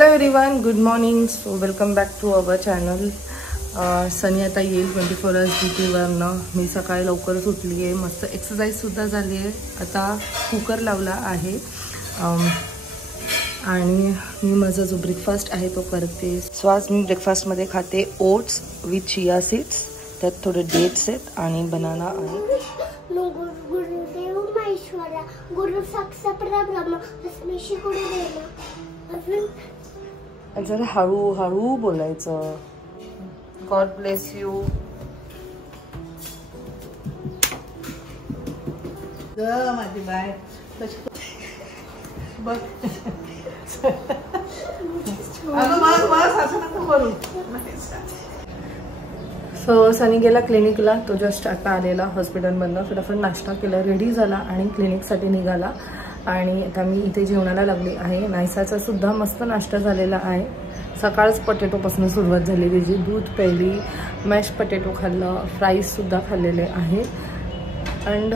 Hello everyone, good morning. So welcome back to our channel. Sunny आता येईल 24 hours ड्युटीवरनं. मी सकाळी लवकरच उठली आहे, मस्त एक्सरसाइजसुद्धा झाली आहे. आता कुकर लावला आहे आणि मी माझा जो ब्रेकफास्ट आहे तो करते. सो आज मी ब्रेकफास्टमध्ये खाते ओट्स विथ चिया सीड्स, त्यात थोडे डेट्स आहेत आणि बनाना आहे. जरा हळूहळू बोलायचं. God bless you. माझी बाय बघ. सो सनी गेला क्लिनिकला. तो जस्ट आता आलेला हॉस्पिटलमधनं. फटाफट नाश्ता केला, रेडी झाला आणि क्लिनिकसाठी निघाला. आणि आता मी इथे जेवणाला लागली आहे. नायसाचा सुद्धा मस्त नाश्ता झालेला आहे. सकाळच पोटॅटोपासून सुरुवात झाली त्याची. दूध प्यायली, मॅश पोटॅटो खाल्लं, फ्राईजसुद्धा खाल्लेले आहेत. अँड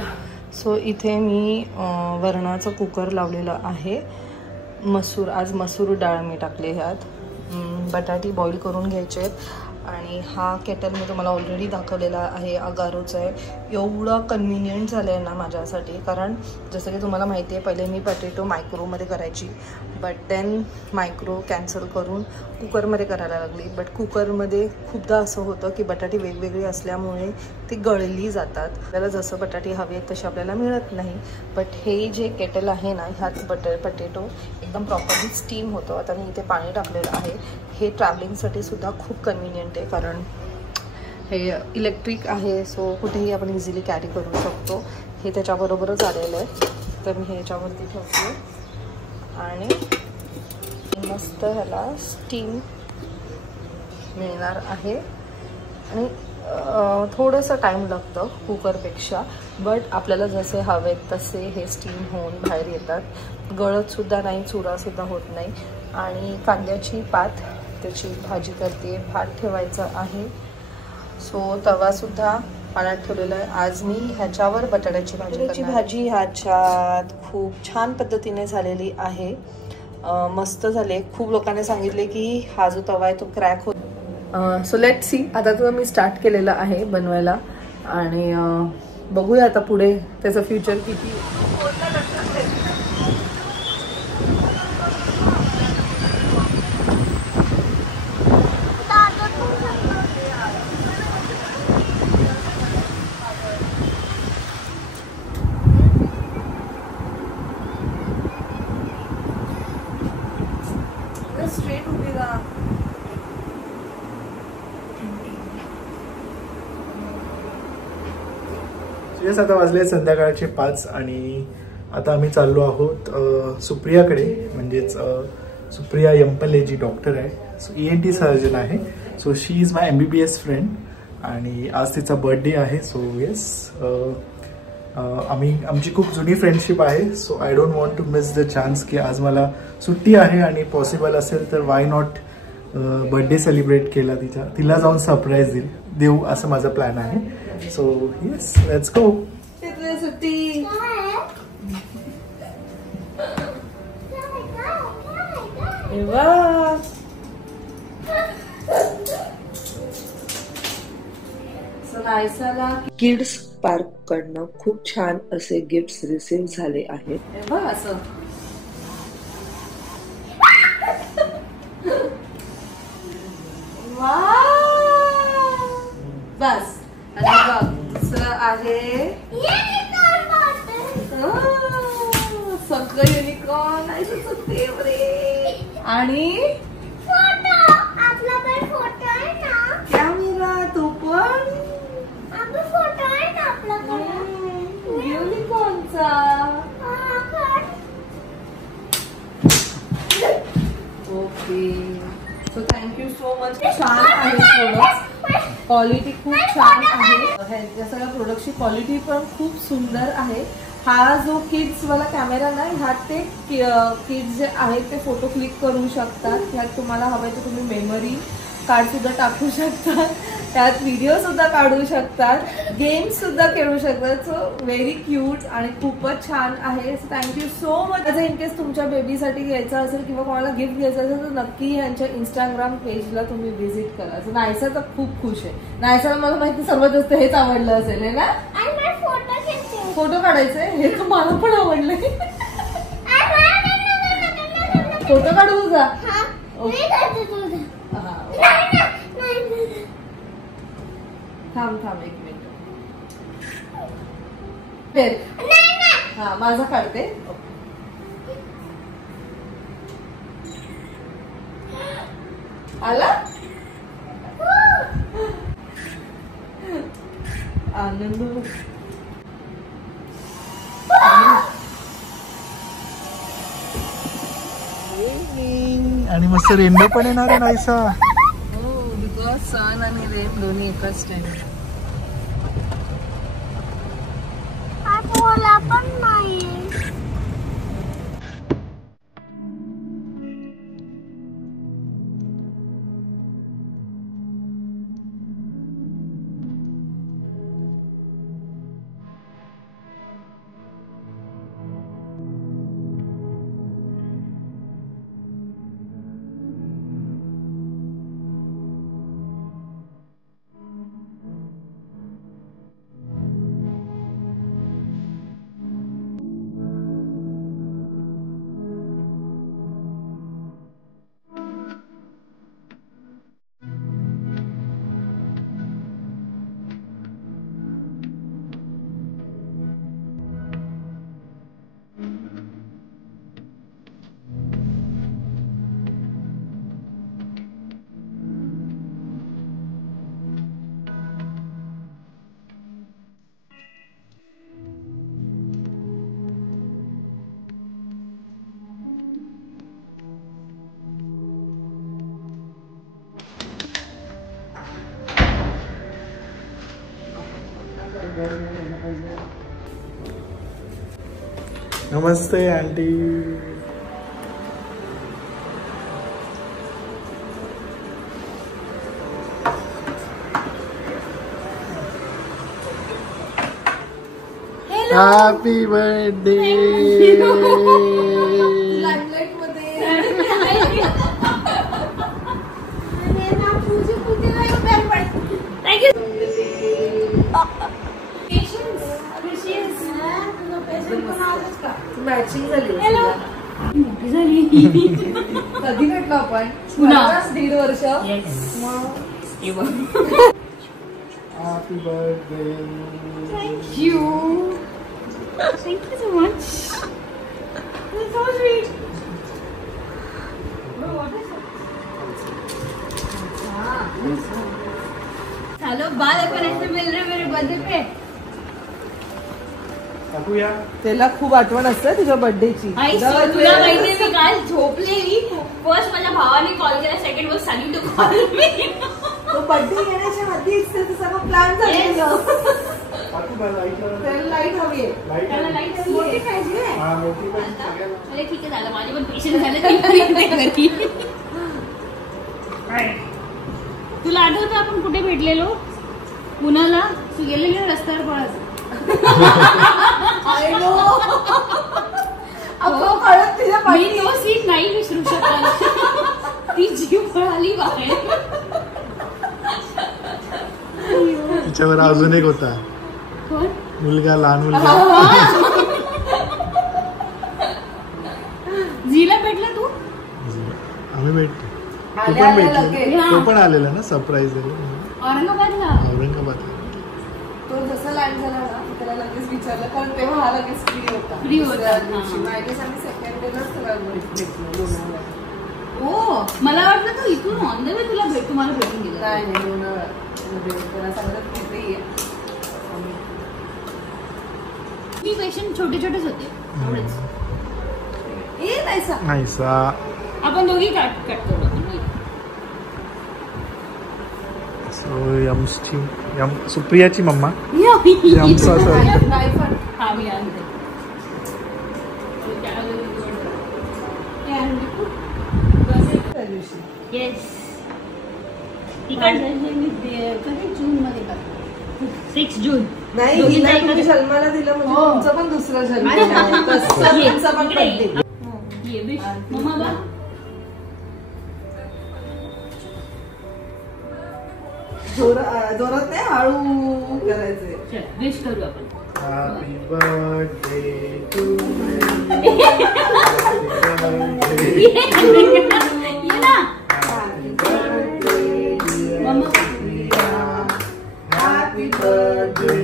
सो इथे मी वरणाचं कुकर लावलेलं आहे. आज मसूर डाळ मी टाकले ह्यात. बटाटे बॉईल करून घ्यायचे आहेत. आणि हा केटल मी तुम्हाला ऑलरेडी दाखवलेला आहे, अगारोचा आहे. एवढं कन्व्हिनियंट झालं आहे ना माझ्यासाठी, कारण जसं की तुम्हाला माहिती आहे पहिले मी पोटॅटो मायक्रोमध्ये करायची, बट देन मायक्रो कॅन्सल करून कुकरमध्ये करायला लागली. बट कुकरमध्ये खूपदा असं होतं की बटाटे वेगवेगळे असल्यामुळे ते गळली जातात. आपल्याला जसं बटाटे हवे तसे आपल्याला मिळत नाही. बट हे जे केटल आहे ना, ह्यात पोटॅटो एकदम प्रॉपरली स्टीम होतं. आता मी इथे पाणी टाकलेलं आहे. हे ट्रॅव्हलिंगसाठी सुद्धा खूप कन्व्हिनियंट आहे, कारण हे इलेक्ट्रिक आहे. सो कुठेही आपण इझिली कॅरी करू शकतो. हे त्याच्याबरोबरच आलेलं आहे, तर मी ह्याच्यावरती ठेवते आणि मस्त ह्याला स्टीम मिळणार आहे. आणि थोडंसं टाईम लागतं कुकरपेक्षा, बट आपल्याला जसे हवेत तसे हे स्टीम होऊन बाहेर येतात. गळतसुद्धा नाही, चुरासुद्धा होत नाही. आणि कांद्याची पात, त्याची भाजी करते. भात ठेवायचं आहे. सो तवासुद्धा पाण्यात ठेवलेला आहे. आज मी ह्याच्यावर बटाट्याची भाजी ह्याच्यात खूप छान पद्धतीने झालेली आहे. मस्त झाले. खूप लोकांनी सांगितले की हा जो तवा आहे तो क्रॅक होतो. So let see. आता तर मी स्टार्ट केलेलं आहे बनवायला आणि बघूया आता पुढे त्याचं फ्युचर किती. स्ट्रेट उभी राहा. आता वाजले संध्याकाळचे 5 आणि आता आम्ही चाललो आहोत सुप्रियाकडे. म्हणजेच सुप्रिया यंपले जी डॉक्टर आहे, सो ENT सर्जन आहे. So she is my MBBS friend आणि आज तिचा बर्थडे आहे. सो येस, आमची खूप जुनी फ्रेंडशिप आहे. So I don't want to miss the chance की आज मला सुट्टी आहे आणि पॉसिबल असेल तर वाय नॉट बर्थडे सेलिब्रेट केला तिला जाऊन सरप्राईज देऊ असं माझा प्लॅन आहे. So yes, let's go. सुट्टी किड्स पार्क कडनं खूप छान असे गिफ्ट्स रिसीव्ह झाले आहेत. असं बस. दुसरं आहे सगळं युनिकॉर्न आणि कॅमेरा. तो पण युनिकॉर्नचा. Okay, so thank you so much. छान आहे प्रोडक्ट, क्वालिटी खूप छान आहे. ह्या सगळ्या प्रोडक्टची क्वालिटी पण खूप सुंदर आहे. हा जो किड्स वाला कॅमेरा ना, ह्यात ते किड्स जे आहेत ते फोटो क्लिक करू शकतात. ह्यात तुम्हाला हवंय तर तुम्ही मेमरी कार्ड सुद्धा टाकू शकता. त्यात व्हिडिओ सुद्धा काढू शकतात, गेम्स सुद्धा खेळू शकतात. सो व्हेरी क्यूट आणि खूपच छान आहे. So thank you so much. जर इन केस तुमच्या बेबीसाठी घ्यायचं असेल किंवा कोणाला गिफ्ट घ्यायचं असेल तर नक्की यांच्या इंस्टाग्राम पेजला तुम्ही व्हिजिट करा. सो नायसा तर खूप खुश आहे. नायसाला मला माहिती सर्वात जास्त हेच आवडलं असेल है ना. फोटो काढायचे हे तर मला पण आवडले. फोटो काढू तुझा. थांब थांब 1 मिनिट. हा माझा काढते. आला आनंद. आणि मस्त रेनबो पण येणार आहे नाहीसा. हो बिकॉज सन आणि रेन दोन्ही एकाच टाइम. पण नाही. नमस्ते आंटी. Happy birthday. मॅचिंग झाली. मोठी झाली. कधी भेटलो आपण. 1.5 वर्ष. Happy birthday. Thank you. Thank you so much. So sweet. चलो बाल अपन ऐसे मिल रहे मेरे बर्थडे पे. त्याला खूप आठवण असते तुझ्या बर्थडेची. तुला माहितीये मी काल झोपलेली. फर्स्ट माझ्या भावाने कॉल केला. Second was Sunny to call me. तो बर्थडे येण्याच्या आधीच त्याचं सगळं प्लॅन झालेलं. त्याला लाईट हवी आहे. त्याला लाईट हवी मोठी पाहिजे. अरे ठीक आहे झालं. माझे पण पेशंट झाले. तुला आठवतं आपण कुठे भेटलेलो पुण्याला. तू गेलेली रस्त्यावर पळत. मी तो सीट नाही विसरू शकत. ती जीव पळाली बाहेर. तिच्यावर अजून एक होता. कोण? मुलगा, लहान मुलगा. जीला भेटला तू. आम्ही भेटतो. तू पण भेटली. तो पण आलेला ना सरप्राईज. औरंगाबादला. तो जसा लँड झाला ना त्याला लगेच विचारलं कारण तेव्हा हा लगेच फ्री होता. मायनस आम्ही सेकंड डेलाच त्याला भेटलो. ओ मला वाटलं तू इथून ऑन द वे तुला तुम्हाला भेटून गेलं. नाही नाही लोणावळा त्याला सांगत तिथे ये. मी पेशंट छोटे छोटेच होते. नाहीसा. आपण दोघी कट करू. सुप्रियाची मम्मा. यमचा हा मी आणते. येस. कधी जून मध्ये करतो 6 जून नाही हिला तुम्ही जन्माला दिलं म्हणजे तुमचं पण दुसरं जन्म आहे. तसं तुमचं पण birthday. ये विश मम्मा बा जोरात नाही हळू करायचंय. चल विश करू आपण. हॅपी बर्थडे टू ये ना मम्मा हॅपी बर्थडे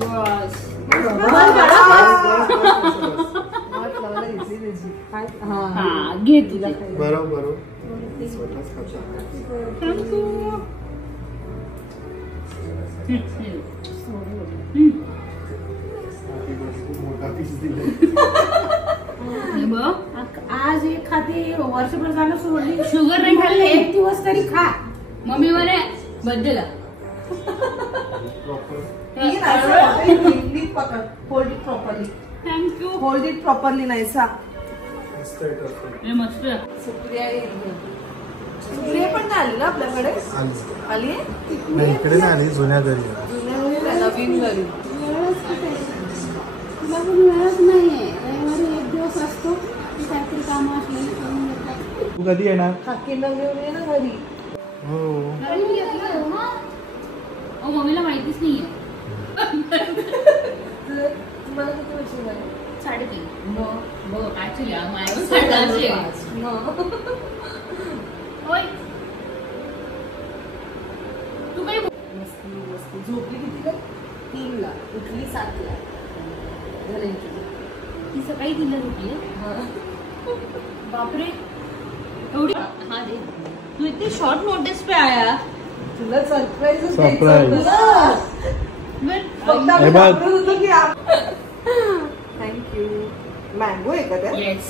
बस हा घे तुला बरोबर आज एक खाते वर्षभर जाणं सोडली शुगर नाही खाल्ले एक दिवस तरी खा मम्मी म्हणे बर्थडेला hold it properly. Thank you hold it properly नाही सा. हे मस्त सुप्रिया पण नाही आली ना आपल्याकडे. आली नाही इकडे नाही आली जुन्या घरी जुन्या घरी नवीन घरी. तुला पण वेळच नाहीये रविवारी एक दिवस असतो काहीतरी काम असले करून येतात. तू कधी येणार काकींना घेऊन ये ना घरी. हो मम्मीला माहितीच नाहीये. तुम्हाला किती वर्ष झाली? 3.5 बघ ऍक्च्युली माझ्यावर 5.5 होय तू काही मस्ती मस्ती. झोपली कितीला? 3ला उठली 7ला. झालं ती सकाळी दिलं होती. बापरे एवढी. हा दे तू इतनी शॉर्ट नोटिस पे आया. तुला सरप्राईज थँक्यू. मँगो आहे का त्या? येस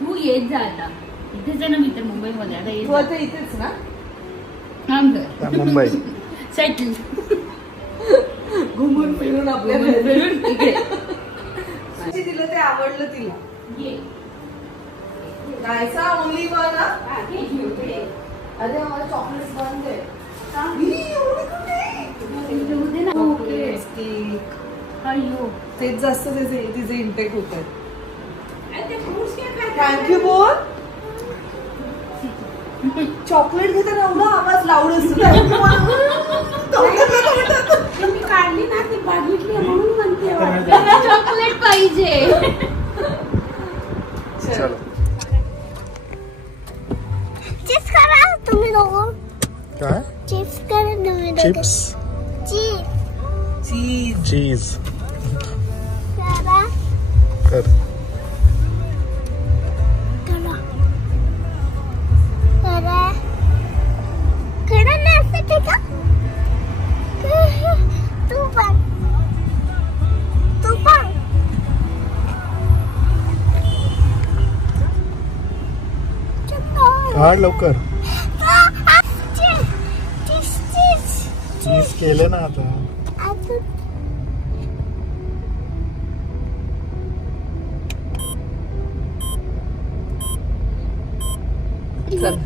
तू येत जा आता. इथेच आहे ना मी तर मुंबईमध्ये आता येत तू आता इथेच ना? मुंबई सेटल घुमून फिरून आपल्या फिरून इकडे तिला ते आवडलं तिला. ये नाहीसा ओनली वन. अरे मला चॉकलेट बंद आहे. तेच जास्त तिचे इंटेक होत आहेत. थँक्यू बोल. चॉकलेट घेते एवढा आवाज लाऊड असतो. मी काढली ना ती बघितली म्हणून म्हणते चॉकलेट पाहिजे. चलो चिप्स करा तुम्ही दोघं. काय चिप्स करा तुम्ही दोघं. चिप्स चीज चीज करा कर करा करा करा ना असं ठीक आहे. तू पण काढ लवकर. चीज केलं ना आता. चल